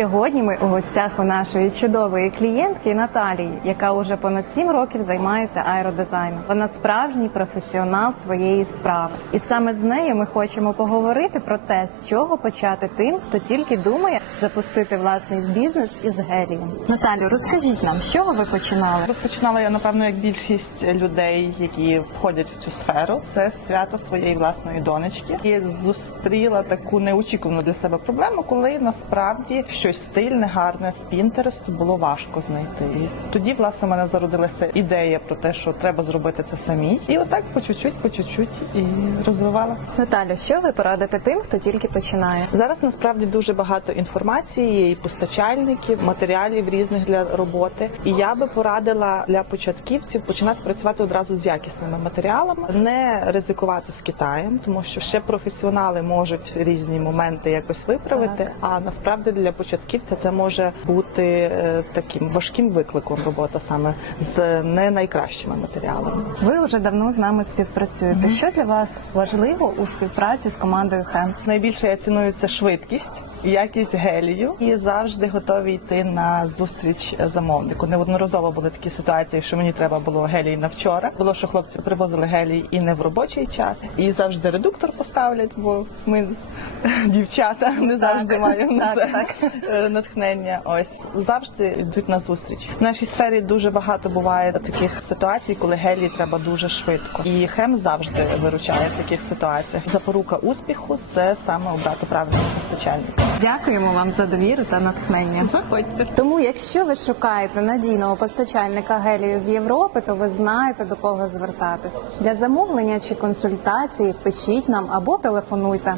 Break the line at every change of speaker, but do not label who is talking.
Сьогодні ми у гостях у нашої чудової клієнтки Наталії, яка уже понад сім років займається аеродизайном. Вона справжній професіонал своєї справи, і саме з нею ми хочемо поговорити про те, з чого почати тим, хто тільки думає запустити власний бізнес із гелієм. Наталю, розкажіть нам, з чого ви починали?
Розпочинала я напевно як більшість людей, які входять в цю сферу. Це з свята своєї власної донечки. І зустріла таку неочікувану для себе проблему, коли насправді щось стильне, гарне з Пінтересту було важко знайти. І тоді власне в мене зародилася ідея про те, що треба зробити це самі. І отак по чуть-чуть, по чуть-чуть і розвивала.
Наталю, що ви порадите тим, хто тільки починає?
Зараз насправді дуже багато інформації, є і постачальників, матеріалів різних для роботи. І я би порадила для початківців починати працювати одразу з якісними матеріалами, не ризикувати з Китаєм, тому що ще професіонали можуть різні моменти якось виправити.
Так.
А насправді для початківця це може бути е, таким важким викликом робота саме з не найкращими матеріалами.
Ви вже давно з нами співпрацюєте. Що для вас важливо у співпраці з командою Хемс?
Найбільше я ціную це швидкість, якість гелію і завжди готові йти на зустріч замовнику. Неодноразово були такі ситуації, що мені треба було гелій на вчора. Було, що хлопці привозили гелій і не в робочий час, і завжди редуктор поставлять, бо ми дівчата не завжди маємо на
Так,
це е, натхнення. Ось завжди йдуть на зустріч. В нашій сфері дуже багато буває таких ситуацій, коли гелій треба дуже швидко. І хем завжди виручає в таких ситуаціях. Запорука успіху це саме обрати правильного постачальника.
Дякуємо вам за довіру та натхнення.
Заходьте.
Тому, якщо ви шукаєте надійного постачальника гелію з Європи, то ви знаєте до кого звертатись. Для замовлення чи консультації пишіть нам або телефонуйте.